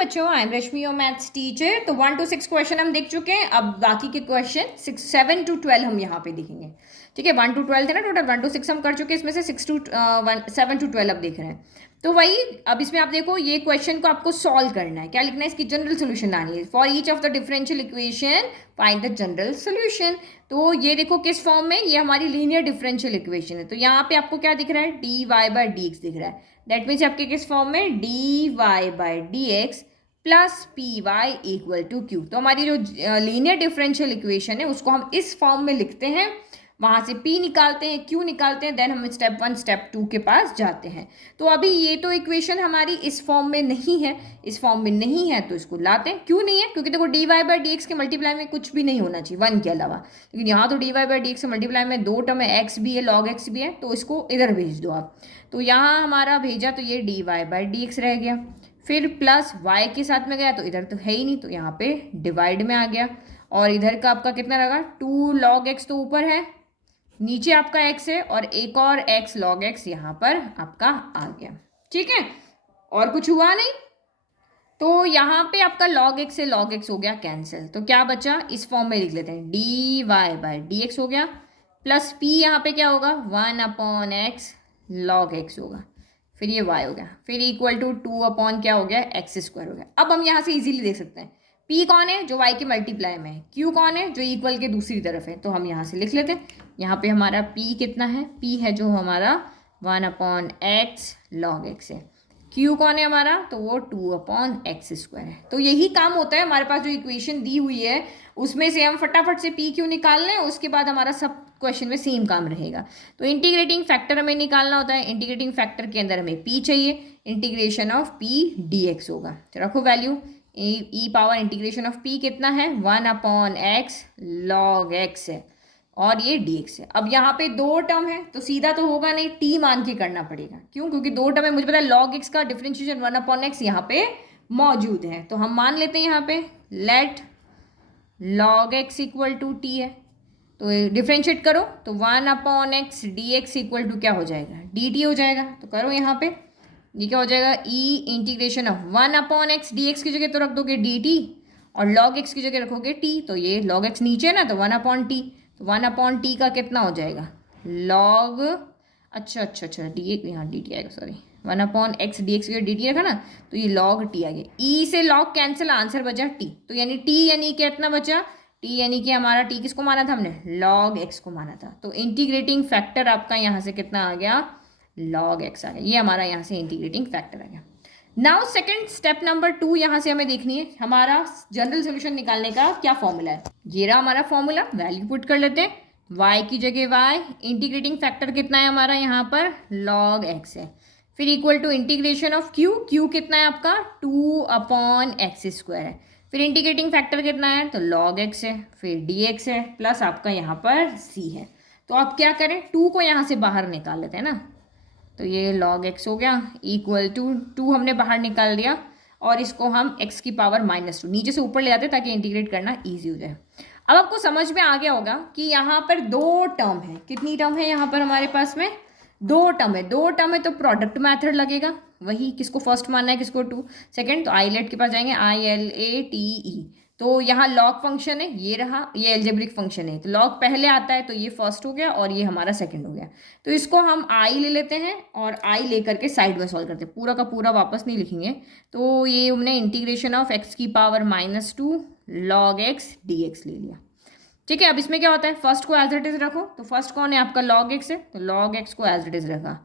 बच्चों, I am Rashmi your maths teacher. तो 1 to 6 question हम देख चुके हैं। अब बाकी के क्वेश्चन 7 to 12 हम यहाँ पे देखेंगे। ठीक है, 1 to 12 थे ना टोटल, 1 to 6 हम कर चुके हैं, इसमें से 7 to 12 अब देख रहे हैं। तो वही अब इसमें आप देखो, ये क्वेश्चन को आपको सॉल्व करना है। क्या लिखना है? इसकी जनरल सोल्यूशन लानी है। For each of the differential equation find the general solution. तो ये देखो किस फॉर्म में, ये हमारी लीनियर डिफरेंशियल इक्वेशन है। तो यहाँ पे आपको क्या दिख रहा है? dy बाय डी दिख रहा है। दैट मीन्स आपके किस फॉर्म में? dy by d x plus p y equal to q. तो हमारी जो लीनियर डिफरेंशियल इक्वेशन है उसको हम इस फॉर्म में लिखते हैं, वहाँ से P निकालते हैं, Q निकालते हैं, देन हम स्टेप 1 स्टेप 2 के पास जाते हैं। तो अभी ये तो इक्वेशन हमारी इस फॉर्म में नहीं है, इस फॉर्म में नहीं है तो इसको लाते हैं। क्यों नहीं है? क्योंकि देखो dy बाय डी एक्स के मल्टीप्लाई में कुछ भी नहीं होना चाहिए 1 के अलावा, लेकिन यहाँ तो dy बाय डी एक्स के मल्टीप्लाई में 2 टर्म है, x भी है, log x भी है, तो इसको इधर भेज दो आप। तो यहाँ हमारा भेजा तो ये dy बाय डी एक्स रह गया, फिर प्लस y के साथ में गया तो इधर तो है ही नहीं, तो यहाँ पे डिवाइड में आ गया, और इधर का आपका कितना लगा? 2 log x तो ऊपर है, नीचे आपका x है, और एक और x log x यहाँ पर आपका आ गया। ठीक है, और कुछ हुआ नहीं, तो यहाँ पे आपका log x से log x हो गया कैंसिल। तो क्या बचा? इस फॉर्म में लिख लेते हैं, dy बाय डी एक्स हो गया, प्लस p यहाँ पे क्या होगा? 1/x log x होगा, फिर ये y हो गया, फिर इक्वल टू 2 क्या हो गया? x² हो गया। अब हम यहाँ से इजीली देख सकते हैं p कौन है? जो y के मल्टीप्लाई में है। q कौन है? जो इक्वल के दूसरी तरफ है। तो हम यहाँ से लिख लेते हैं, यहाँ पे हमारा p कितना है? p है जो हमारा 1/x log x है। q कौन है हमारा? तो वो 2/x² है। तो यही काम होता है, हमारे पास जो इक्वेशन दी हुई है उसमें से हम फटाफट से p q निकाल लें, उसके बाद हमारा सब क्वेश्चन में सेम काम रहेगा। तो इंटीग्रेटिंग फैक्टर हमें निकालना होता है। इंटीग्रेटिंग फैक्टर के अंदर हमें p चाहिए, इंटीग्रेशन ऑफ p dx होगा। तो रखो value, e power integration of p कितना है? 1/x log x है, और ये dx है। अब यहाँ पे 2 टर्म है तो सीधा तो होगा नहीं, t मान के करना पड़ेगा। क्यों? क्योंकि 2 टर्म है, मुझे पता है log x का डिफरेंशिएशन 1/x यहाँ पे मौजूद है। तो हम मान लेते हैं यहाँ पे let log x equal to t है, तो डिफ्रेंशिएट करो तो 1/x dx इक्वल टू क्या हो जाएगा? dt हो जाएगा। तो करो यहाँ पे, ये क्या हो जाएगा? e integration of 1/x dx की जगह तो रख दोगे dt, और log x की जगह रखोगे t, तो ये log x नीचे है ना, तो 1/t। तो 1/t का कितना हो जाएगा? log, अच्छा डी, यहाँ dt आएगा, सॉरी, 1/x dx की dt रखा ना, तो ये log t आ गया। e से log कैंसिल, आंसर बचा t। तो यानी t यानी कितना बचा? t यानी कि हमारा t किसको माना था हमने? log x को माना था। तो इंटीग्रेटिंग फैक्टर आपका यहाँ से कितना आ गया? log x आ गया। ये हमारा यहाँ से इंटीग्रेटिंग फैक्टर आ गया। नाउ सेकंड स्टेप नंबर 2 यहाँ से हमें देखनी है, हमारा जनरल सोल्यूशन निकालने का क्या फॉर्मूला है। ये रहा हमारा फॉर्मूला, वैल्यू पुट कर लेते हैं, y की जगह y, इंटीग्रेटिंग फैक्टर कितना है हमारा यहाँ पर? log x है, फिर equal to integration of q कितना है आपका? 2/x² है, फिर इंटीग्रेटिंग फैक्टर कितना है? तो log x है, फिर dx है, प्लस आपका यहाँ पर c है। तो आप क्या करें? 2 को यहाँ से बाहर निकाल लेते हैं ना, तो ये log x हो गया, इक्वल टू 2 हमने बाहर निकाल दिया, और इसको हम x की पावर -2 नीचे से ऊपर ले आते हैं ताकि इंटीग्रेट करना ईजी हो जाए। अब आपको समझ में आ गया होगा कि यहाँ पर 2 टर्म है। कितनी टर्म है यहाँ पर हमारे पास में? 2 टर्म है। 2 टर्म है तो प्रोडक्ट मेथड लगेगा, वही किसको फर्स्ट मानना है, किसको 2 सेकेंड। तो आईलेट के पास जाएंगे, ILATE, तो यहाँ लॉग फंक्शन है, ये रहा, ये एल्जेब्रिक फंक्शन है, तो लॉग पहले आता है तो ये फर्स्ट हो गया, और ये हमारा सेकंड हो गया। तो इसको हम आई ले लेते हैं, और आई लेकर के साइड में सॉल्व करते हैं, पूरा का पूरा वापस नहीं लिखेंगे। तो ये हमने इंटीग्रेशन ऑफ x की पावर -2 log x dx ले लिया। ठीक है, अब इसमें क्या होता है? फर्स्ट को एज इट इज रखो, तो फर्स्ट कौन है आपका? log x है, तो log x को एज इट इज रखा,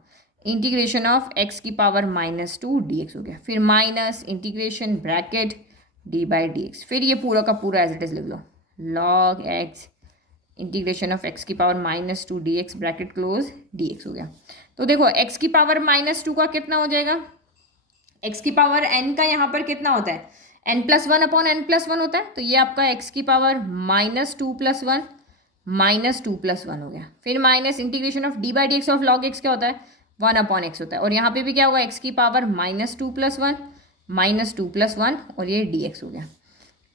इंटीग्रेशन ऑफ x की पावर -2 dx हो गया, फिर minus integration bracket D by d x, फिर ये पूरा का पूरा एज इट इज लिख लो, log x integration of x की power -2 dx bracket close dx हो गया। तो देखो x की पावर -2 का कितना हो जाएगा? x की पावर n का यहाँ पर कितना होता है? n+1/n+1 होता है, तो ये आपका x की पावर -2 + 1 -2 + 1 हो गया, फिर minus integration of d by d x of log x क्या होता है? 1/x होता है, और यहाँ पे भी क्या होगा? x की पावर -2 + 1 -2 + 1, और ये dx हो गया।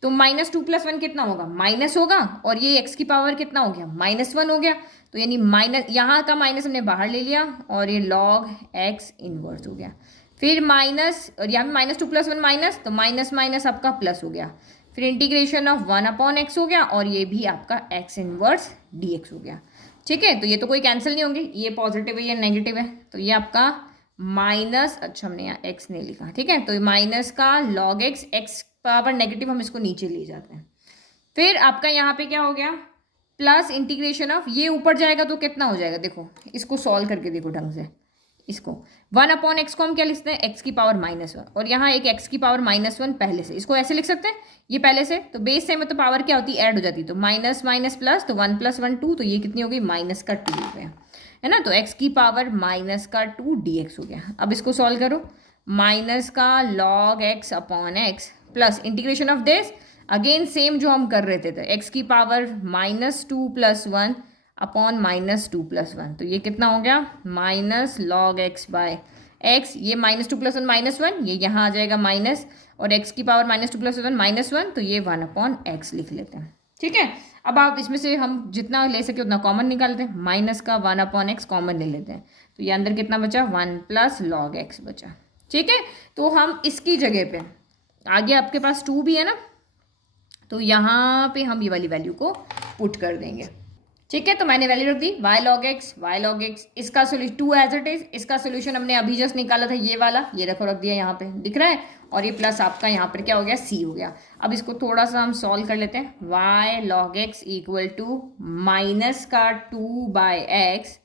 तो -2 + 1 कितना होगा? माइनस होगा, और ये x की पावर कितना हो गया? -1 हो गया, तो यानी माइनस, यहाँ का माइनस हमने बाहर ले लिया, और ये log x इनवर्स हो गया। फिर माइनस, और यहाँ पे -2 + 1 माइनस, तो माइनस माइनस आपका प्लस हो गया। फिर इंटीग्रेशन ऑफ 1/x हो गया, और ये भी आपका x इनवर्स dx हो गया। ठीक है, तो ये तो कोई कैंसिल नहीं होंगे, ये पॉजिटिव है ये नेगेटिव है, तो ये आपका माइनस, अच्छा हमने यहाँ x नहीं लिखा, ठीक है, तो माइनस का log x पावर नेगेटिव हम इसको नीचे ले जाते हैं। फिर आपका यहाँ पे क्या हो गया, प्लस इंटीग्रेशन ऑफ, ये ऊपर जाएगा तो कितना हो जाएगा, देखो इसको सॉल्व करके देखो ढंग से, इसको 1/x को हम क्या लिखते हैं, x की पावर -1, और यहाँ एक x की पावर -1 पहले से, इसको ऐसे लिख सकते हैं, ये पहले से, तो बेस से में तो पावर क्या होती है, ऐड हो जाती है, तो माइनस माइनस प्लस, तो 1 + 1 2, तो ये कितनी हो गई, -2 हो गया, है ना, तो x की पावर -2 dx हो गया। अब इसको सॉल्व करो, माइनस का log x/x plus integration of this, again same जो हम कर रहे थे, तो x की पावर -2 + 1 अपॉन -2 + 1, तो ये कितना हो गया, -log x/x, ये -2 + 1 -1, ये यहाँ आ जाएगा माइनस, और x की पावर -2 + 1 -1, तो ये 1/x लिख लेते हैं। ठीक है, अब आप इसमें से हम जितना ले सके उतना कॉमन निकालते हैं, माइनस का 1/x कॉमन ले लेते हैं, तो ये अंदर कितना बचा, 1 + log x बचा। ठीक है, तो हम इसकी जगह पे, आगे आपके पास 2 भी है ना, तो यहाँ पे हम ये वाली वैल्यू को पुट कर देंगे। ठीक है, तो मैंने वैल्यू रख दी y log x, इसका सोल्यूशन 2 एज इट इज, इसका सोल्यूशन हमने अभी जस्ट निकाला था, ये वाला, ये रखो, रख दिया यहाँ पे, दिख रहा है, और ये प्लस आपका यहाँ पर क्या हो गया, c हो गया। अब इसको थोड़ा सा हम सॉल्व कर लेते हैं, y log x equal to minus का 2/x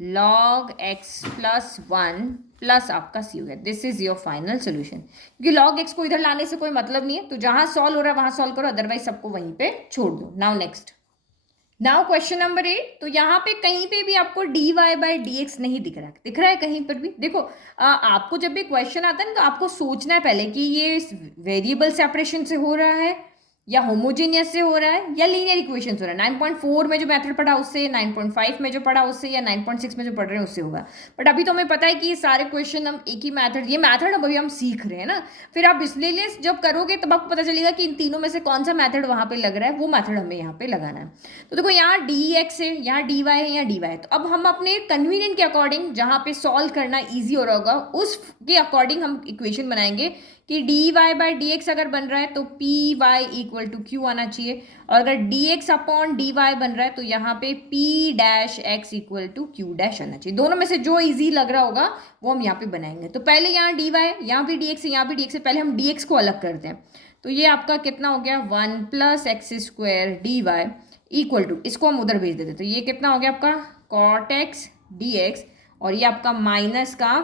log x + 1 प्लस आपका c हो गया। This is your final solution, क्योंकि log x को इधर लाने से कोई मतलब नहीं है, तो जहां सॉल्व हो रहा है वहां सॉल्व करो, अदरवाइज सबको वहीं पे छोड़ दो। Now next, now question number 8, तो यहाँ पे कहीं पे भी आपको dy/dx नहीं दिख रहा है, दिख रहा है कहीं पर भी, देखो आपको जब भी क्वेश्चन आता है ना, तो आपको सोचना है पहले कि ये वेरिएबल सेपरेशन से हो रहा है, या होमोजेनियस से हो रहा है, या लीनियर इक्वेशन हो रहा है। 9.4 में जो मेथड पढ़ा उससे, 9.5 में जो पढ़ा उससे, या 9.6 में जो पढ़ रहे हैं उससे होगा। बट अभी तो हमें पता है कि ये सारे क्वेश्चन हम एक ही मेथड, ये मेथड अभी हम सीख रहे हैं ना, फिर आप डिस्प्ले लिस्ट जब करोगे तब आपको पता चलेगा कि इन तीनों में से कौन सा मेथड वहाँ पे लग रहा है, वो मेथड हमें यहाँ पे लगाना है। तो देखो यहाँ dx है, यहाँ dy है, यहाँ dy है, तो अब हम अपने कन्वीनियंट के अकॉर्डिंग जहाँ पे सॉल्व करना ईजी हो रहा होगा उसके अकॉर्डिंग हम इक्वेशन बनाएंगे कि dy/dx अगर बन रहा है तो py = q आना चाहिए, और अगर dx/dy बन रहा है तो यहाँ पे p-x = q' आना चाहिए। दोनों में से जो इजी लग रहा होगा वो हम यहाँ पे बनाएंगे। तो पहले यहाँ dy है, यहाँ भी dx है, यहाँ भी dx है, पहले हम dx को अलग करते हैं, तो ये आपका कितना हो गया, 1 + x² dy इक्वल टू, इसको हम उधर भेज देते, तो ये कितना हो गया आपका cot x dx, और ये आपका माइनस का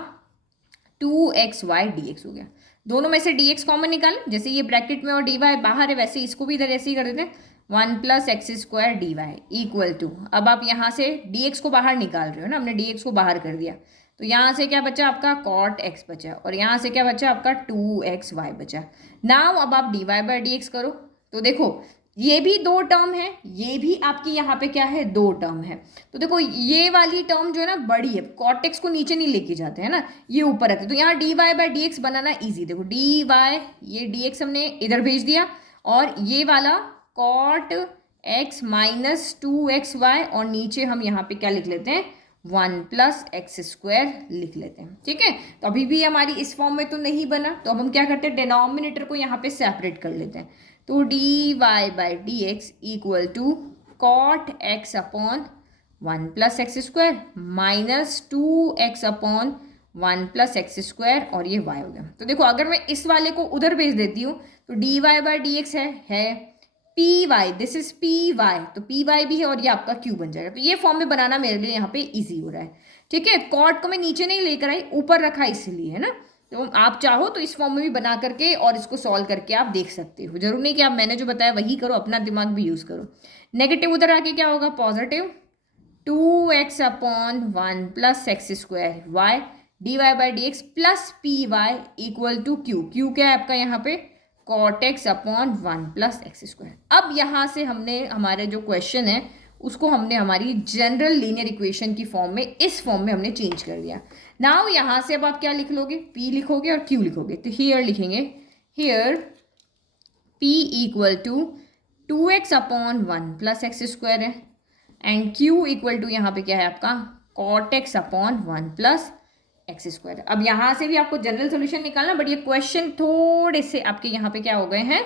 2xy dx हो गया। दोनों में से dx कॉमन निकालें, जैसे ये ब्रैकेट में और dy बाहर है वैसे इसको भी इधर ऐसे ही कर देते हैं, 1 + x² dy इक्वल टू, अब आप यहाँ से dx को बाहर निकाल रहे हो ना, हमने dx को बाहर कर दिया, तो यहाँ से क्या बचा आपका cot x बचा, और यहाँ से क्या बचा आपका 2xy बचा। नाउ अब आप dy/dx करो, तो देखो ये भी 2 टर्म है, ये भी आपकी यहाँ पे क्या है, 2 टर्म है, तो देखो ये वाली टर्म जो है ना बड़ी है, cot x को नीचे नहीं लेके जाते हैं ना, ये ऊपर रखते, तो यहाँ dy/dx बनाना इजी, देखो dy, ये dx हमने इधर भेज दिया, और ये वाला cot x - 2xy, और नीचे हम यहाँ पे क्या लिख लेते हैं, 1 + x² लिख लेते हैं। ठीक है, तो अभी भी हमारी इस फॉर्म में तो नहीं बना, तो अब हम क्या करते हैं, डिनोमिनेटर को यहाँ पे सेपरेट कर लेते हैं, तो dy/dx equal to cot x/1 + x² minus 2x/1 + x², और ये y हो गया। तो देखो अगर मैं इस वाले को उधर भेज देती हूँ तो dy/dx है py, दिस इज py, तो py भी है, और ये आपका q बन जाएगा। तो ये फॉर्म में बनाना मेरे लिए यहाँ पे इजी हो रहा है। ठीक है, कॉट को मैं नीचे नहीं लेकर आई, ऊपर रखा इसलिए, है ना, तो आप चाहो तो इस फॉर्म में भी बना करके और इसको सॉल्व करके आप देख सकते हो, जरूर नहीं कि आप मैंने जो बताया वही करो, अपना दिमाग भी यूज करो। नेगेटिव उधर आके क्या होगा, positive 2x/1 + x² y dy/dx plus py equal to q क्या है आपका यहाँ पे, cot x/1 + x²। अब यहाँ से हमने हमारे जो क्वेश्चन है उसको हमने हमारी जनरल लीनियर इक्वेशन की फॉर्म में, इस फॉर्म में हमने चेंज कर दिया। नाउ यहाँ से अब आप क्या लिख लोगे, p लिखोगे और q लिखोगे, तो हियर लिखेंगे, here p equal to 2x/1 + x² है, एंड q इक्वल टू यहाँ पे क्या है आपका cot x/1 + एक्स स्क्वायर। अब यहाँ से भी आपको जनरल सोल्यूशन निकालना, बट ये क्वेश्चन थोड़े से आपके यहाँ पे क्या हो गए हैं,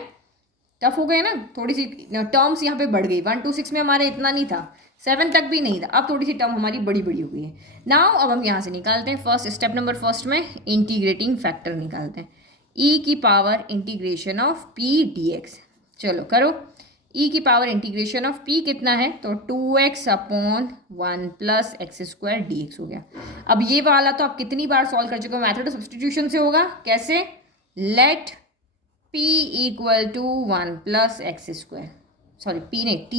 टफ हो गए ना, थोड़ी सी टर्म्स यहाँ पे बढ़ गई। 1 to 6 में हमारे इतना नहीं था, 7 तक भी नहीं था, अब थोड़ी सी टर्म हमारी बड़ी बड़ी हो गई है। नाउ अब हम यहाँ से निकालते हैं फर्स्ट स्टेप नंबर फर्स्ट में इंटीग्रेटिंग फैक्टर निकालते हैं, ई की power integration of p D x. चलो करो, ई की पावर इंटीग्रेशन ऑफ पी कितना है, तो 2x upon 1 plus x square D x हो गया। अब ये वाला तो आप कितनी बार सॉल्व कर चुके हो, मेथड ऑफ सब्सटीट्यूशन से होगा। कैसे, let p equal to 1 plus x square, sorry p नहीं, t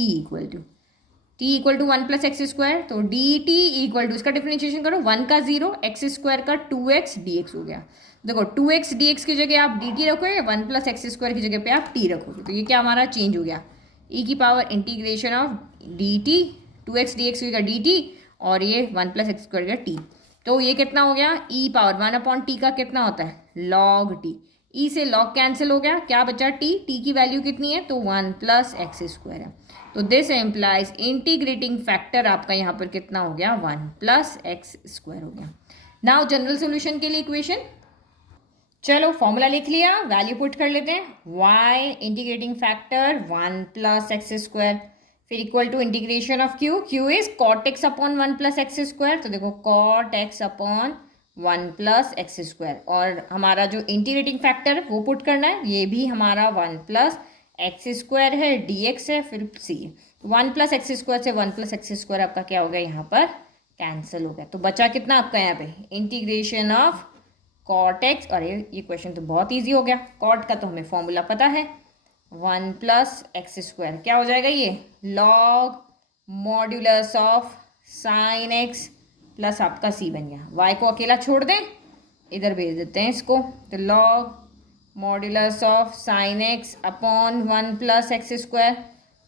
equal to 1 plus x square, तो dt इक्वल टू, इसका डिफरेंशिएशन करो, 1 का 0, एक्स स्क्वायर का 2x dx हो गया। देखो 2x dx की जगह आप dt रखोगे, 1 प्लस एक्स स्क्वायर की जगह पे आप t रखोगे, तो ये क्या हमारा चेंज हो गया, e की power integration of dt, 2x dx का dt, और ये 1 प्लस एक्स स्क्वायर का t, तो ये कितना हो गया, e पावर 1 अपॉन टी का कितना होता है, log t, e से log कैंसिल हो गया, क्या बचा t, t की वैल्यू कितनी है, तो 1 प्लस एक्स स्क्वायर है। तो दिस एम्प्लाइज इंटीग्रेटिंग फैक्टर आपका यहाँ पर कितना हो गया, 1 प्लस एक्स स्क्वायर हो गया। नाउ जनरल सोल्यूशन के लिए इक्वेशन, चलो फॉर्मूला लिख लिया, वैल्यू पुट कर लेते हैं, y integrating factor 1 plus x square, फिर equal to integration of q is cot x upon 1 plus x square, तो देखो cot x upon 1 plus x square, और हमारा जो इंटीग्रेटिंग फैक्टर वो पुट करना है, ये भी हमारा 1 प्लस एक्स स्क्वायर है, dx है, फिर c, 1 प्लस एक्स स्क्वायर से 1 प्लस एक्स स्क्वायर आपका क्या हो गया, यहाँ पर कैंसिल हो गया, तो बचा कितना आपका यहाँ पे, इंटीग्रेशन ऑफ कॉट एक्स, और ये क्वेश्चन तो बहुत ईजी हो गया, कॉट का तो हमें फॉर्मूला पता है, 1 प्लस एक्स स्क्वायर क्या हो जाएगा, ये log modulus of sine x plus आपका c बन गया, y को अकेला छोड़ दें, इधर भेज देते हैं इसको, तो log modulus of sine x upon 1 plus x square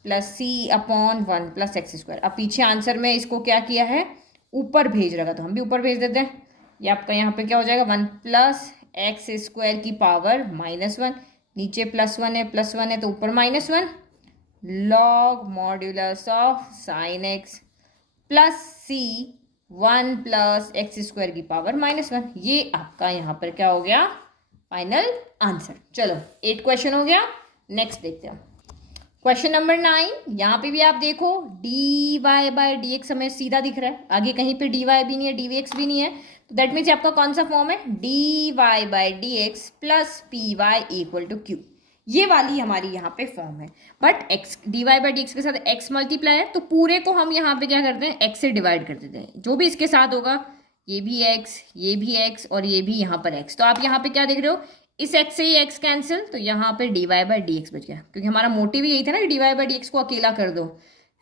plus c upon 1 plus x square. अब पीछे आंसर में इसको क्या किया है, ऊपर भेज रखा, तो हम भी ऊपर भेज देते हैं, ये आपका यहाँ पे क्या हो जाएगा, 1 प्लस एक्स स्क्वायर की पावर -1, नीचे +1 है तो ऊपर -1, log modulus of sine x plus c 1 plus x square की पावर -1, ये आपका यहाँ पर क्या हो गया, फाइनल आंसर। चलो 8 क्वेश्चन हो गया, नेक्स्ट देखते हैं क्वेश्चन नंबर 9। यहाँ पे भी आप देखो dy बाई डी एक्स हमें सीधा दिख रहा है, आगे कहीं पे dy भी नहीं है, dvx भी नहीं है, तो दैट मीन्स आपका कौन सा फॉर्म है, dy by d x plus p y equal to q, ये वाली हमारी यहाँ पे फॉर्म है। But x dy by d x के साथ x मल्टीप्लाई है, तो पूरे को हम यहाँ पे क्या करते हैं, x से डिवाइड कर देते हैं, जो भी इसके साथ होगा, ये भी x, ये भी x, और ये भी यहाँ पर x, तो आप यहाँ पे क्या देख रहे हो, इस x से ये x कैंसिल, तो यहाँ पे dy बाई डी एक्स बच गया, क्योंकि हमारा मोटिव यही था ना कि dy बाई डी एक्स को अकेला कर दो,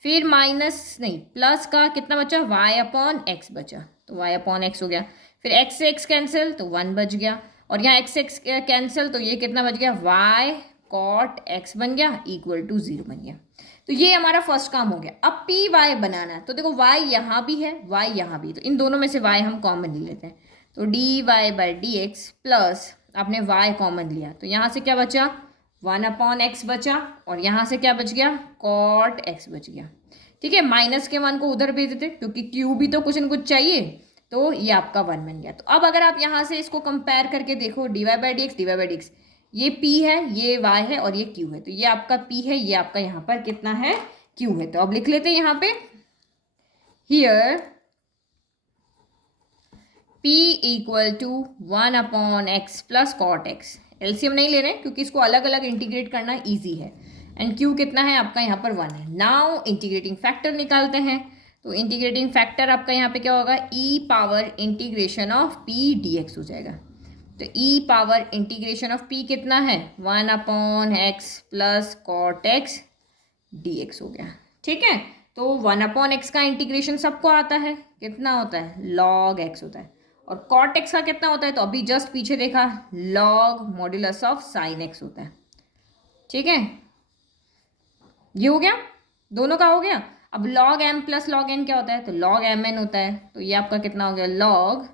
फिर माइनस नहीं प्लस का कितना बचा, y अपॉन एक्स बचा, तो y अपॉन एक्स हो गया, फिर x से x कैंसिल तो 1 बच गया, और यहाँ x से x कैंसिल, तो ये कितना बच गया, y कॉट x बन गया इक्वल टू 0 बन गया। तो ये हमारा फर्स्ट काम हो गया। अब पी वाई बनाना है, तो देखो y यहाँ भी है, y यहाँ भी, तो इन दोनों में से y हम कॉमन ले लेते हैं, तो dy by d x plus आपने y कॉमन लिया, तो यहाँ से क्या बचा, 1 अपॉन एक्स बचा, और यहाँ से क्या बच गया, कॉट x बच गया। ठीक है, माइनस के 1 को उधर भेज देते, क्योंकि q भी तो कुछ न कुछ चाहिए, तो ये आपका 1 बन गया। तो अब अगर आप यहाँ से इसको कंपेयर करके देखो, dy बाई डी एक्स, ये p है, ये y है, और ये q है, तो ये आपका p है, ये आपका यहाँ पर कितना है, q है। तो अब लिख लेते हैं यहाँ पे, here p equal to 1 upon x plus cot x, LCM नहीं ले रहे हैं क्योंकि इसको अलग अलग इंटीग्रेट करना ईजी है, एंड q कितना है आपका यहाँ पर 1 है। नाउ इंटीग्रेटिंग फैक्टर निकालते हैं, तो इंटीग्रेटिंग फैक्टर आपका यहाँ पे क्या होगा, e power integration of p dx हो जाएगा, तो e power integration of p कितना है, 1 upon x plus cot x dx हो गया। ठीक है, तो 1 अपॉन एक्स का इंटीग्रेशन सबको आता है, कितना होता है, log x होता है, और कॉट एक्स का कितना होता है, तो अभी जस्ट पीछे देखा, log modulus of sine x होता है। ठीक है, ये हो गया, दोनों का हो गया। अब log m plus log n क्या होता है, तो log mn होता है, तो ये आपका कितना हो गया, log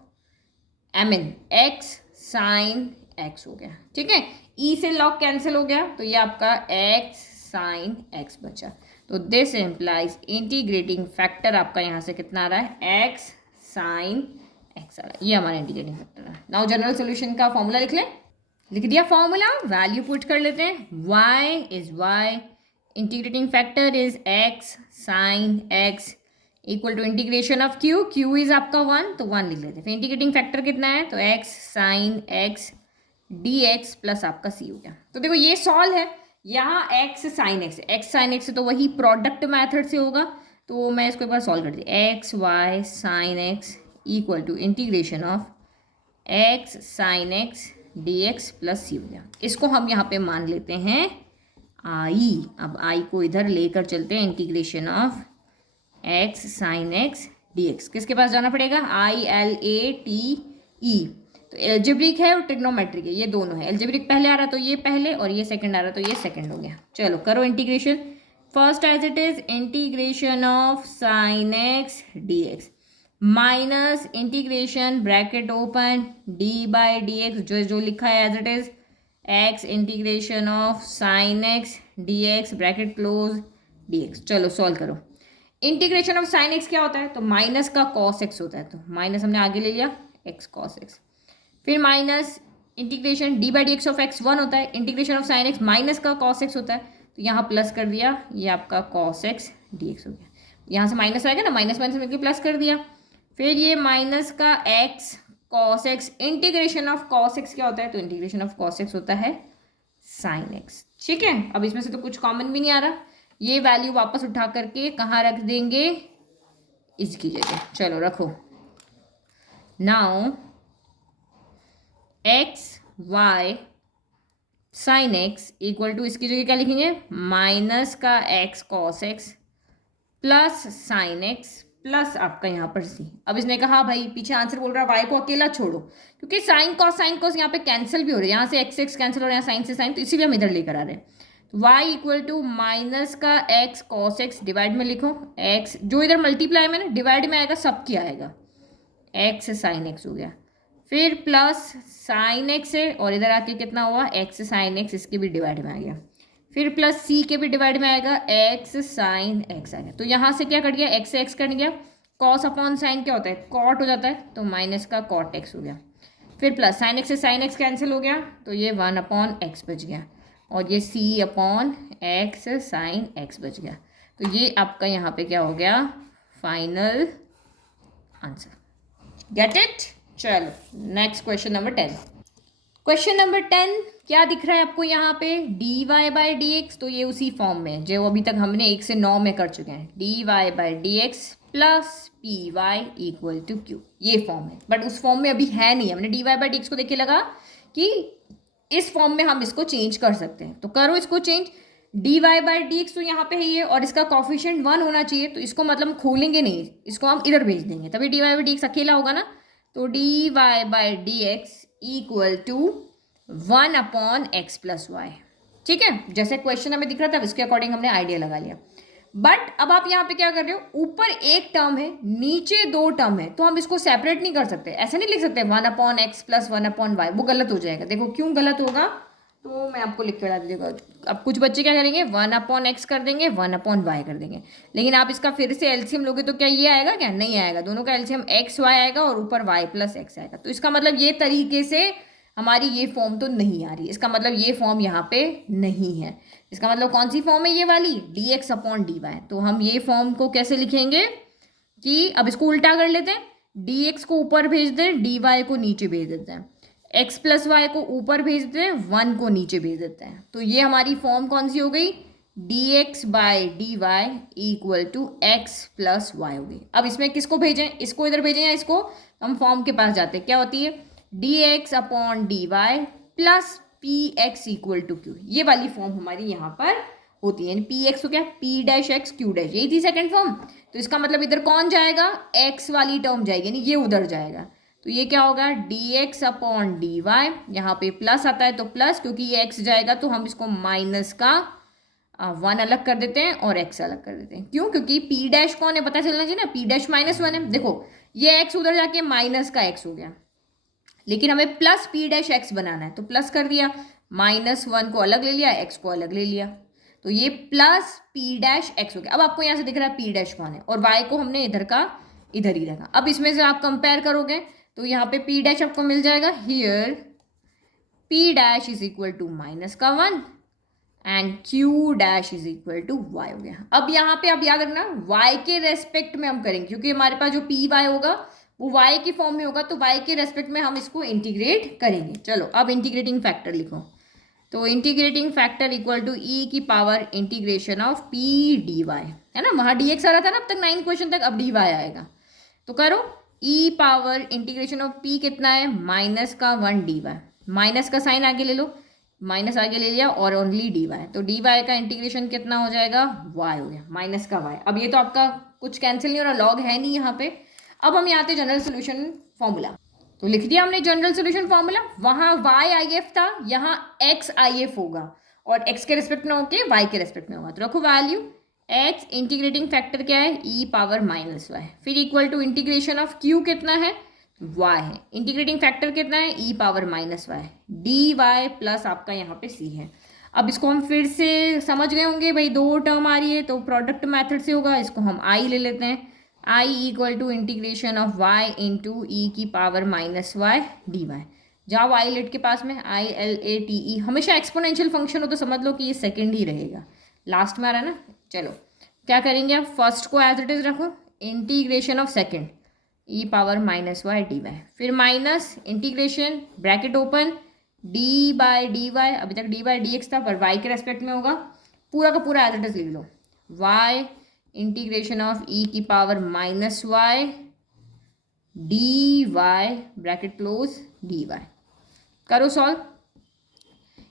mn x sine x हो गया। ठीक है, e से log कैंसिल हो गया, तो ये आपका x साइन x बचा, तो दिस इम्प्लाइज इंटीग्रेटिंग फैक्टर आपका यहाँ से कितना आ रहा है, x साइन एक्स आ रहा है, ये हमारा इंटीग्रेटिंग फैक्टर है। नाउ जनरल सोल्यूशन का फॉर्मूला लिख लें। लिख दिया फॉर्मूला, वैल्यू पुट कर लेते हैं। y is y, integrating factor is x sine x equal to integration of q, q is आपका 1 तो 1 लिख लेते हैं। फिर इंटीग्रेटिंग फैक्टर कितना है तो x sine x dx plus आपका c हो गया। तो देखो ये सॉल्व है, यहाँ x साइन x तो वही प्रोडक्ट मैथड से होगा, तो मैं इसको एक बार सॉल्व कर दी। X y sine x equal to integration of x sine x d x plus c हो गया। इसको हम यहाँ पे मान लेते हैं आई। अब आई को इधर लेकर चलते हैं, integration of x sine x d x. किसके पास जाना पड़ेगा, I L A T E. तो एल्जेब्रिक है और ट्रिग्नोमेट्रिक है, ये दोनों है। एल्जेब्रिक पहले आ रहा तो ये पहले, और ये सेकंड आ रहा तो ये सेकंड हो गया। चलो करो integration. First as it is integration of sine x d x minus integration bracket open d by d x, जो लिखा है as it is x integration of sine x d x bracket close d x. चलो solve करो। Integration of sine x क्या होता है तो minus का कॉस एक्स होता है, तो माइनस हमने आगे ले लिया एक्स कॉस एक्स। फिर minus integration D by d x of x 1 होता है, integration of sine x minus का कॉस एक्स होता है, तो यहाँ प्लस कर दिया, ये आपका कॉस एक्स डी एक्स हो गया। यहाँ से माइनस आएगा ना, माइनस माइनस मिलकर प्लस कर दिया। फिर ये माइनस का x cos x, integration of cos x क्या होता है तो इंटीग्रेशन ऑफ कॉस एक्स होता है साइन एक्स। ठीक है, अब इसमें से तो कुछ कॉमन भी नहीं आ रहा, ये वैल्यू वापस उठा करके कहाँ रख देंगे, इसकी जगह। चलो रखो। Now x y sine x equal to, इसकी जगह क्या लिखेंगे, माइनस का x cos x plus sine x plus आपका यहाँ पर सी। अब इसने कहा भाई पीछे आंसर बोल रहा है वाई को अकेला छोड़ो, क्योंकि साइन कॉस यहाँ पे कैंसिल भी हो रहे हैं, यहाँ से एक्स एक्स कैंसिल हो रहा है, साइन से साइन, तो इसीलिए हम इधर लेकर आ रहे हैं। तो वाई इक्वल टू माइनस का एक्स कॉस एक्स, डिवाइड में लिखो एक्स, जो इधर मल्टीप्लाई में ना डिवाइड में आएगा सब क्या आएगा, एक्स साइन एक्स हो गया। फिर प्लस साइन एक्स है, और इधर आके कितना हुआ एक्स साइन एक्स, इसके भी डिवाइड में आ गया। फिर प्लस सी के भी डिवाइड में आएगा, एक्स साइन एक्स आ गया। तो यहाँ से क्या कट गया, एक्स से एक्स कट गया, कॉस अपॉन साइन क्या होता है कॉट हो जाता है, तो माइनस का कॉट एक्स हो गया। फिर प्लस साइन एक्स से साइन एक्स कैंसिल हो गया, तो ये 1 अपॉन एक्स बच गया, और ये सी अपॉन एक्स साइन एक्स बच गया। तो ये आपका यहाँ पे क्या हो गया, फाइनल आंसर। Get it. चलो next question number 10। Question number 10 क्या दिख रहा है आपको यहाँ पे, d y by d x, तो ये उसी फॉर्म में जो अभी तक हमने 1 से 9 में कर चुके हैं, d y by d x plus p y equal to q, ये फॉर्म है। बट उस फॉर्म में अभी है नहीं, हमने d y by d x को देख के लगा कि इस फॉर्म में हम इसको चेंज कर सकते हैं, तो करो इसको change. D y by d x तो यहाँ पे है ये, और इसका कॉफिशिएंट 1 होना चाहिए, तो इसको मतलब खोलेंगे नहीं, इसको हम इधर भेज देंगे, तभी d y by d x अकेला होगा ना। तो d y by d x equal to 1 upon x plus y. ठीक है, जैसे क्वेश्चन हमें दिख रहा था उसके अकॉर्डिंग हमने आइडिया लगा लिया। बट अब आप यहाँ पे क्या कर रहे हो, ऊपर एक टर्म है नीचे 2 टर्म है, तो हम इसको सेपरेट नहीं कर सकते, ऐसे नहीं लिख सकते 1 upon x plus 1 upon y, वो गलत हो जाएगा। देखो क्यों गलत होगा, तो मैं आपको लिख के बता दीजिएगा। अब कुछ बच्चे क्या करेंगे, 1 अपॉन एक्स कर देंगे, 1 अपॉन वाई कर देंगे, लेकिन आप इसका फिर से एलसीएम लोगे तो क्या ये आएगा, क्या नहीं आएगा, दोनों का एलसीएम एक्स वाई आएगा और ऊपर वाई प्लस एक्स आएगा। तो इसका मतलब ये तरीके से हमारी ये फॉर्म तो नहीं आ रही, इसका मतलब ये फॉर्म यहाँ पे नहीं है। इसका मतलब कौन सी फॉर्म है ये वाली, d x upon d y. तो हम ये फॉर्म को कैसे लिखेंगे कि अब इसको उल्टा कर लेते हैं, डी एक्स को ऊपर भेज दें, डी वाई को नीचे भेज देते हैं, एक्स प्लस वाई को ऊपर भेज दें, 1 को नीचे भेज देते हैं। तो ये हमारी फॉर्म कौन सी हो गई, d x by d y equal to x plus y हो गई। अब इसमें किसको भेजें, इसको इधर भेजें या इसको, हम फॉर्म के पास जाते हैं, क्या होती है d x upon d y plus p x equal to q, ये वाली फॉर्म हमारी यहाँ पर होती है। पी एक्स हो गया P dash x Q dash, यही थी सेकंड फॉर्म। तो इसका मतलब इधर कौन जाएगा, एक्स वाली टर्म जाएगी, यानी ये उधर जाएगा, तो ये क्या होगा d x upon d y, यहाँ पे प्लस आता है तो प्लस, क्योंकि ये एक्स जाएगा तो हम इसको माइनस का 1 अलग कर देते हैं और एक्स अलग कर देते हैं। क्यों, क्योंकि पी डैश कौन है पता चलना चाहिए ना, पी डैश -1 है। देखो ये एक्स उधर जाके माइनस का एक्स हो गया, लेकिन हमें प्लस पी डैश एक्स बनाना है, तो प्लस कर दिया, -1 को अलग ले लिया, एक्स को अलग ले लिया, तो ये प्लस पी डैश एक्स हो गया। अब आपको यहाँ से दिख रहा है पी डैश कौन है, और वाई को हमने इधर का इधर ही रखा। अब इसमें से आप कंपेयर करोगे तो यहाँ पे पी डैश आपको मिल जाएगा, here p dash is equal to minus का 1 and q dash is equal to y हो गया। अब यहाँ पे आप याद रखना वाई के रेस्पेक्ट में हम करेंगे, क्योंकि हमारे पास जो पी वाई होगा वो वाई की फॉर्म में होगा, तो वाई के रेस्पेक्ट में हम इसको इंटीग्रेट करेंगे। चलो अब इंटीग्रेटिंग फैक्टर लिखो, तो integrating factor equal to e की power integration of p d y, है ना, वहाँ डी एक्स आ रहा था ना अब तक 9 क्वेश्चन तक, अब डी वाई आएगा। तो करो ई पावर इंटीग्रेशन ऑफ पी कितना है, माइनस का 1 डी वाई, माइनस का साइन आगे ले लो, माइनस आगे ले लिया और ओनली डी वाई, तो डी वाई का इंटीग्रेशन कितना हो जाएगा, वाई हो गया, माइनस का वाई। अब ये तो आपका कुछ कैंसिल नहीं हो रहा, लॉग है नहीं यहाँ पे। अब हम यहाँ आते जनरल सोल्यूशन फॉर्मूला, तो लिख दिया हमने जनरल सोल्यूशन फॉर्मूला, वहाँ वाई आई एफ था, यहाँ एक्स आई एफ होगा, और एक्स के रिस्पेक्ट में होके वाई के रिस्पेक्ट में होगा, तो रखो वैल्यू एक्स, इंटीग्रेटिंग फैक्टर क्या है, ई पावर माइनस वाई, फिर equal to integration of q कितना है, वाई है, इंटीग्रेटिंग फैक्टर कितना है, e power minus y, d y plus आपका यहाँ पे सी है। अब इसको हम फिर से समझ गए होंगे भाई, दो टर्म आ रही है तो प्रोडक्ट मेथड से होगा, इसको हम आई ले लेते हैं, I equal to integration of y into e की power minus y d y. जाओ वाई लेट के पास में, I L A T E, हमेशा एक्सपोनेंशियल फंक्शन हो तो समझ लो कि ये सेकेंड ही रहेगा, लास्ट में आ रहा है ना। चलो क्या करेंगे, अब फर्स्ट को एज इट इज रखो, integration of second e power minus y d y, फिर minus integration bracket open d by d y, अभी तक डी बाई डी एक्स था पर वाई के रेस्पेक्ट में होगा, पूरा का पूरा एज इट इज लिख लो, वाई इंटीग्रेशन ऑफ ई की power minus y d y bracket close d y. करो solve,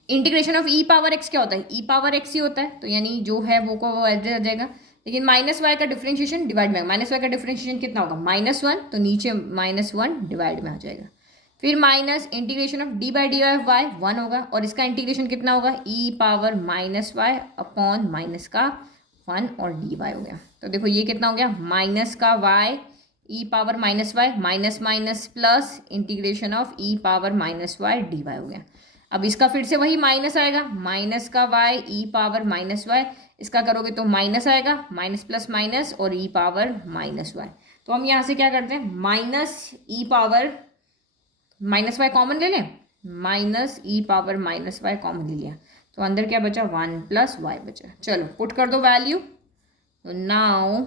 integration of e power x क्या होता है, ई पावर एक्स ही होता है, तो यानी जो है वो को वो एज आ जाएगा, लेकिन माइनस वाई का डिफरेंशिएशन डिवाइड में, माइनस वाई का डिफरेंशिएशन कितना होगा, -1, तो नीचे -1 डिवाइड में आ जाएगा, फिर minus integration of d by d y y 1 होगा, और इसका इंटीग्रेशन कितना होगा, e power minus y upon minus का 1 और डी वाई हो गया। तो देखो ये कितना हो गया, माइनस का y e power minus y, minus minus plus integration of e power minus y d y हो गया। अब इसका फिर से वही माइनस आएगा, माइनस का y e power minus Y, इसका करोगे तो माइनस आएगा, माइनस प्लस माइनस और ई पावर माइनस वाई। तो हम यहाँ से क्या करते हैं, minus e power minus Y common ले लें, minus e power minus Y common ले लिया, तो अंदर क्या बचा, 1 प्लस वाई बचा। चलो पुट कर दो वैल्यू, तो नाउ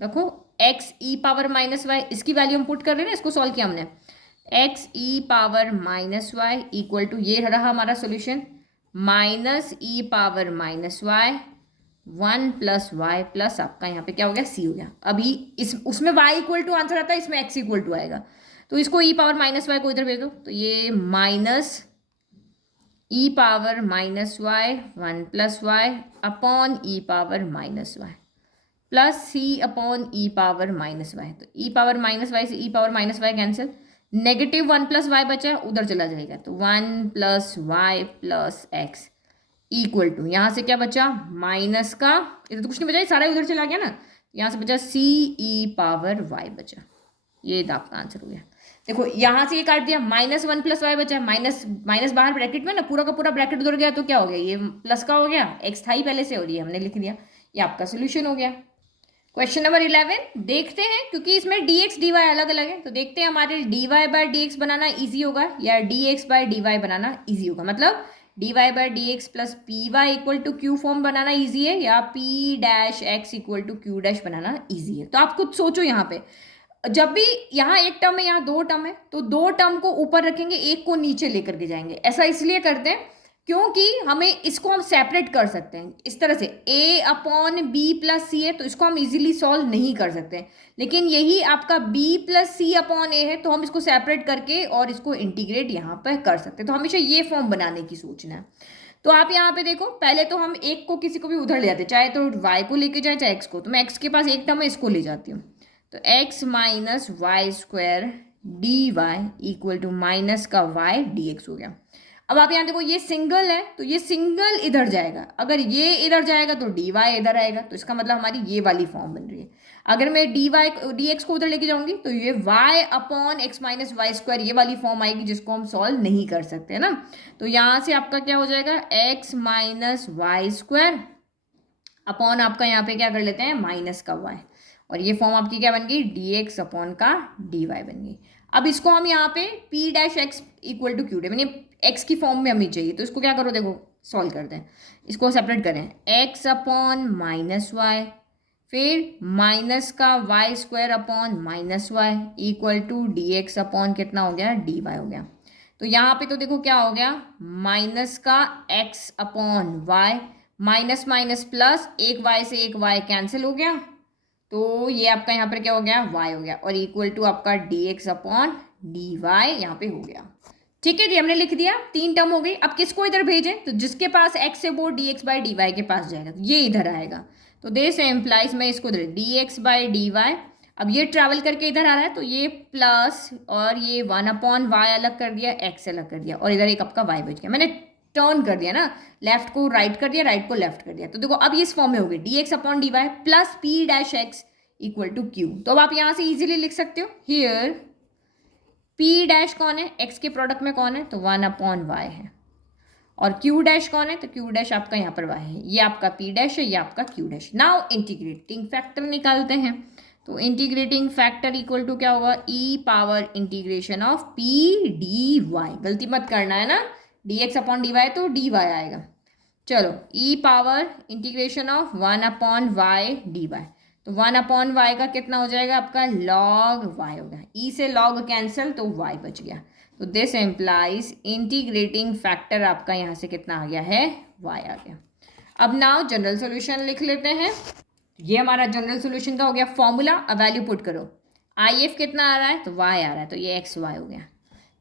रखो x e power minus y, इसकी वैल्यू हम पुट कर रहे हैं ना, इसको सॉल्व किया हमने, x e power minus y equal to ये रहा हमारा solution, minus e power minus y 1 plus y plus आपका यहाँ पे क्या हो गया, सी हो गया। अभी इस उसमें वाई इक्वल टू आंसर आता है, इसमें एक्स इक्वल टू आएगा, तो इसको ई पावर माइनस वाई को इधर भेज दो, तो ये minus e power minus y 1 plus y upon e power minus y plus c upon e power minus y, तो ई पावर माइनस वाई से e power minus y cancel, negative 1 plus y बचा उधर चला जाएगा, तो 1 plus y plus x equal to, यहाँ से क्या बचा, माइनस का, इधर तो कुछ नहीं बचा, सारा उधर चला गया ना, यहाँ से बचा सी ई पावर वाई बचा, ये आपका आंसर हो गया। देखो यहाँ से ये काट दिया, -1 प्लस वाई बचा, माइनस माइनस बाहर ब्रैकेट में ना, पूरा का पूरा ब्रैकेट उधर गया, तो क्या हो गया, ये प्लस का हो गया, एक्स था ही पहले से, और ये हमने लिख दिया, ये आपका सोल्यूशन हो गया। क्वेश्चन नंबर 11 देखते हैं, क्योंकि इसमें डी एक्स डी वाई अलग अलग है, तो देखते हैं हमारे d y by d x बनाना ईजी होगा या d x by d y बनाना ईजी होगा, मतलब d y by d x plus p y equal to q form बनाना ईजी है, या p dash x equal to q dash बनाना ईजी है। तो आप खुद सोचो, यहाँ पे जब भी यहाँ एक टर्म है, यहाँ दो टर्म है, तो दो टर्म को ऊपर रखेंगे, एक को नीचे लेकर के जाएंगे, ऐसा इसलिए करते हैं क्योंकि हमें इसको हम सेपरेट कर सकते हैं इस तरह से, a अपॉन बी प्लस सी है, तो इसको हम इजीली सॉल्व नहीं कर सकते हैं, लेकिन यही आपका b प्लस सी अपॉन ए है, तो हम इसको सेपरेट करके और इसको इंटीग्रेट यहाँ पर कर सकते हैं, तो हमेशा ये फॉर्म बनाने की सोचना है। तो आप यहाँ पे देखो, पहले तो हम एक को किसी को भी उधर ले जाते हैं, चाहे तो y को लेके जाए चाहे x को, तो मैं x के पास एक टर्म है, इसको ले जाती हूँ, तो x minus y square d y equal to minus का y dx हो गया। अब आप यहाँ देखो, ये सिंगल है तो ये सिंगल इधर जाएगा, अगर ये इधर जाएगा तो डी वाई इधर आएगा, तो इसका मतलब हमारी ये वाली फॉर्म बन रही है। अगर मैं डी वाई डी एक्स को उधर लेके जाऊंगी तो ये y upon x minus y square ये वाली फॉर्म आएगी, जिसको हम सॉल्व नहीं कर सकते है ना। तो यहाँ से आपका क्या हो जाएगा, x minus y square upon आपका यहाँ पे क्या कर लेते हैं, माइनस का y, और ये फॉर्म आपकी क्या बन गई, डी एक्स अपॉन का डी वाई बन गई। अब इसको हम यहाँ पे p dash x equal to q dash, यानी एक्स की फॉर्म में हमें चाहिए, तो इसको क्या करो, देखो सॉल्व करते हैं, इसको सेपरेट करें, एक्स अपॉन माइनस वाई, फिर माइनस का y square upon minus y equal to d x upon कितना हो गया, डी वाई हो गया। तो यहाँ पे तो देखो क्या हो गया, माइनस का x upon y, minus minus plus, एक वाई से एक वाई कैंसिल हो गया, तो ये आपका यहाँ पर क्या हो गया, y हो गया, और इक्वल टू आपका d x upon d y यहाँ पे हो गया। ठीक है जी, हमने लिख दिया, 3 टर्म हो गई। अब किसको इधर भेजें, तो जिसके पास x है वो d x by d y के पास जाएगा, तो ये इधर आएगा, तो दे से एम्प्लाइज मैं इसको d x by d y, अब ये ट्रैवल करके इधर आ रहा है, तो ये प्लस और ये 1 अपॉन वाई अलग कर दिया, x अलग कर दिया, और इधर एक आपका y बच गया, मैंने टर्न कर दिया ना, लेफ्ट को राइट कर दिया, राइट को लेफ्ट कर दिया, तो देखो अब ये इस फॉर्म में हो गई d x upon d y plus p dash x equal to q. तो अब आप यहाँ से इजीली लिख सकते हो, हियर पी डैश कौन है, एक्स के प्रोडक्ट में कौन है, तो 1 अपॉन वाई है, और क्यू डैश कौन है, तो क्यू डैश आपका यहाँ पर वाई है, ये आपका पी डैश है, ये आपका q dash. Now integrating factor निकालते हैं, तो इंटीग्रेटिंग फैक्टर इक्वल टू क्या होगा, e power integration of p d y, गलती मत करना है ना, d x upon d y तो डी वाई आएगा। चलो e power integration of 1 upon y d y, तो 1 अपॉन वाई का कितना हो जाएगा आपका, लॉग वाई हो गया, ई से लॉग कैंसिल तो वाई बच गया, तो दिस एम्प्लाइज इंटीग्रेटिंग फैक्टर आपका यहाँ से कितना आ गया है, वाई आ गया। अब नाउ जनरल सोल्यूशन लिख लेते हैं, ये हमारा जनरल सोल्यूशन का हो गया फॉर्मूला, अब वैल्यू पुट करो, आई एफ कितना आ रहा है, तो वाई आ रहा है, तो ये एक्स वाई हो गया,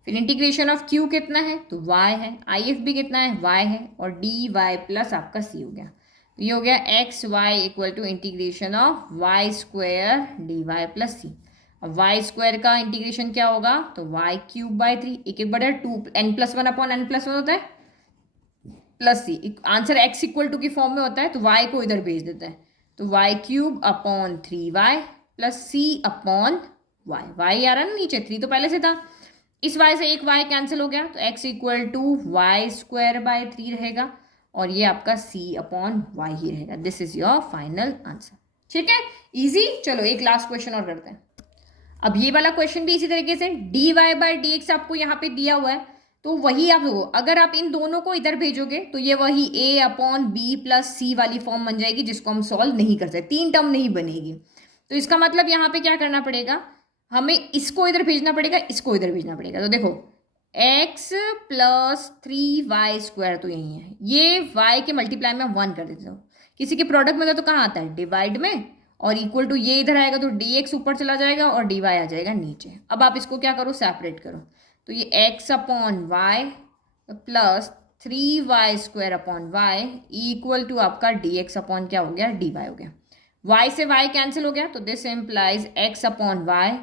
फिर इंटीग्रेशन ऑफ क्यू कितना है, तो y है, आई एफ भी कितना है, y है, और डी वाई प्लस आपका c हो गया, तो ये हो गया x y equal to integration of y square d y plus c. अब वाई स्क्वायर का इंटीग्रेशन क्या होगा, तो वाई क्यूब बाई 3, एक एक बटा 2 n plus 1 upon n plus 1 होता है, plus c, answer x equal to की फॉर्म में होता है, तो y को इधर भेज देते हैं, तो y cube upon 3y plus c upon y, y आ रहा है ना नीचे, 3 तो पहले से था, इस y से एक y कैंसिल हो गया, तो x equal to y square by 3 रहेगा, और ये आपका c अपॉन वाई ही रहेगा। This is your final answer. ठीक है, इजी। चलो एक लास्ट क्वेश्चन और करते हैं। अब ये वाला क्वेश्चन भी इसी तरीके से d y by d x आपको यहाँ पे दिया हुआ है, तो वही आप लोगों, अगर आप इन दोनों को इधर भेजोगे तो ये वही a अपॉन बी प्लस सी वाली फॉर्म बन जाएगी, जिसको हम सॉल्व नहीं कर सकते, 3 टर्म नहीं बनेगी। तो इसका मतलब यहाँ पे क्या करना पड़ेगा, हमें इसको इधर भेजना पड़ेगा, इसको इधर भेजना पड़ेगा। तो देखो x प्लस 3y स्क्वायर तो यही है, ये y के मल्टीप्लाई में 1 कर देते हो, किसी के प्रोडक्ट में तो कहाँ आता है, डिवाइड में, और इक्वल टू ये इधर आएगा तो dx ऊपर चला जाएगा और dy आ जाएगा नीचे। अब आप इसको क्या करो, सेपरेट करो, तो ये x upon y plus 3y square upon y equal to आपका dx अपॉन क्या हो गया, dy हो गया, y से y कैंसिल हो गया, तो this implies x upon y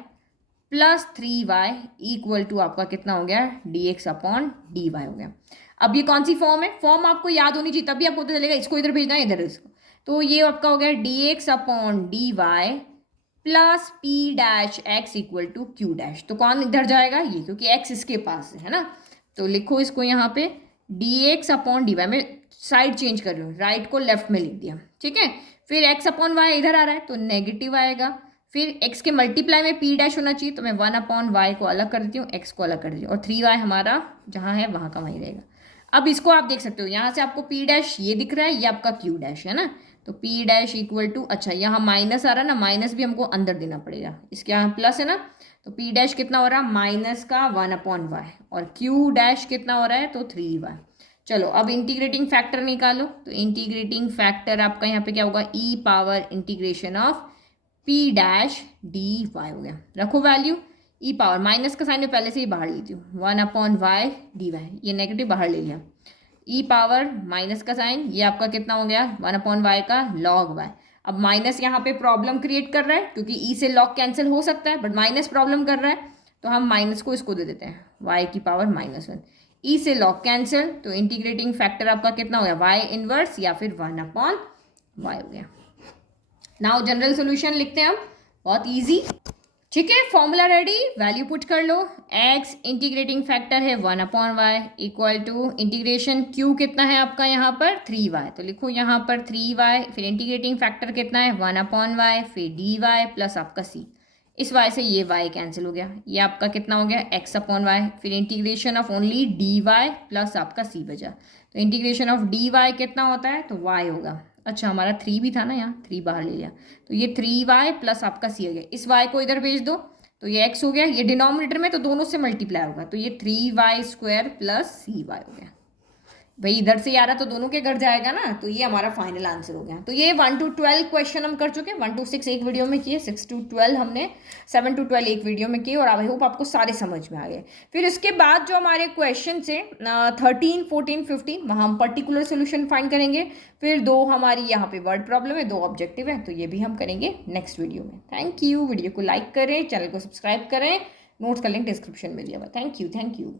plus 3y equal to आपका कितना हो गया, dx अपॉन dy हो गया। अब ये कौन सी फॉर्म है, फॉर्म आपको याद होनी चाहिए, तभी आपको पता चलेगा इसको इधर भेजना है, इधर इसको, तो ये आपका हो गया dx upon dy plus p dash x equal to q dash, तो कौन इधर जाएगा, ये, क्योंकि x इसके पास है ना, तो लिखो इसको यहाँ पे dx अपॉन dy, मैं साइड चेंज कर रही हूँ, राइट को लेफ्ट में लिख दिया। ठीक है, फिर x अपॉन वाई इधर आ रहा है तो नेगेटिव आएगा, फिर x के मल्टीप्लाई में p डैश होना चाहिए, तो मैं 1 अपॉन वाई को अलग कर देती हूँ, x को अलग कर देती हूँ, और 3y हमारा जहाँ है वहाँ का वहीं रहेगा। अब इसको आप देख सकते हो, यहाँ से आपको p डैश ये दिख रहा है, ये आपका q डैश है ना, तो p डैश इक्वल टू, अच्छा यहाँ माइनस आ रहा है ना, माइनस भी हमको अंदर देना पड़ेगा, इसके यहाँ प्लस है ना, तो p डैश कितना हो रहा है, माइनस का 1 अपॉन वाई, और q डैश कितना हो रहा है, तो 3y। चलो अब इंटीग्रेटिंग फैक्टर निकालो, तो इंटीग्रेटिंग फैक्टर आपका यहाँ पे क्या होगा, e power integration of p dash d y हो गया, रखो वैल्यू, ई पावर, माइनस का साइन में पहले से ही बाहर लेती हूँ, 1 अपॉन वाई डी वाई, ये नेगेटिव बाहर ले लिया, ई पावर माइनस का साइन, ये आपका कितना हो गया, 1 अपॉन वाई का लॉग वाई। अब माइनस यहाँ पे प्रॉब्लम क्रिएट कर रहा है, क्योंकि ई से लॉग कैंसिल हो सकता है, बट माइनस प्रॉब्लम कर रहा है, तो हम माइनस को इसको दे देते हैं, वाई की पावर -1, ई से लॉग कैंसिल, तो इंटीग्रेटिंग फैक्टर आपका कितना हो गया, वाई इनवर्स या फिर 1 अपॉन वाई हो गया। नाउ जनरल सोल्यूशन लिखते हैं हम, बहुत इजी। ठीक है, फॉर्मूला रेडी, वैल्यू पुट कर लो, x इंटीग्रेटिंग फैक्टर है 1 upon y equal to integration q कितना है आपका यहाँ पर 3y, तो लिखो यहाँ पर 3y, फिर इंटीग्रेटिंग फैक्टर कितना है 1 अपॉन वाई, फिर dy प्लस आपका c इस y से ये y कैंसिल हो गया, ये आपका कितना हो गया x अपॉन वाई, फिर integration of only d y plus आपका c बचा, तो इंटीग्रेशन ऑफ डी वाई कितना होता है, तो y होगा, अच्छा हमारा 3 भी था ना, यहाँ 3 बाहर ले लिया, तो ये 3y प्लस आपका c हो गया, इस y को इधर भेज दो तो ये x हो गया, ये डिनोमिनेटर में तो दोनों से मल्टीप्लाई होगा, तो ये 3y स्क्वायर प्लस cy हो गया, भाई इधर से आ रहा तो दोनों के घर जाएगा ना, तो ये हमारा फाइनल आंसर हो गया। तो ये 1 to 12 क्वेश्चन हम कर चुके हैं, 1 to 6 एक वीडियो में किए, 6 to 12 हमने 7 to 12 एक वीडियो में किए, और आई होप आपको सारे समझ में आ गए। फिर इसके बाद जो हमारे क्वेश्चन थे 13, 14, 15 वहाँ हम पर्टिकुलर सोल्यूशन फाइंड करेंगे, फिर 2 हमारी यहाँ पे वर्ड प्रॉब्लम है, 2 ऑब्जेक्टिव है, तो ये भी हम करेंगे नेक्स्ट वीडियो में। थैंक यू, वीडियो को लाइक करें, चैनल को सब्सक्राइब करें, नोट्स का लिंक डिस्क्रिप्शन में दिया हुआ। Thank you.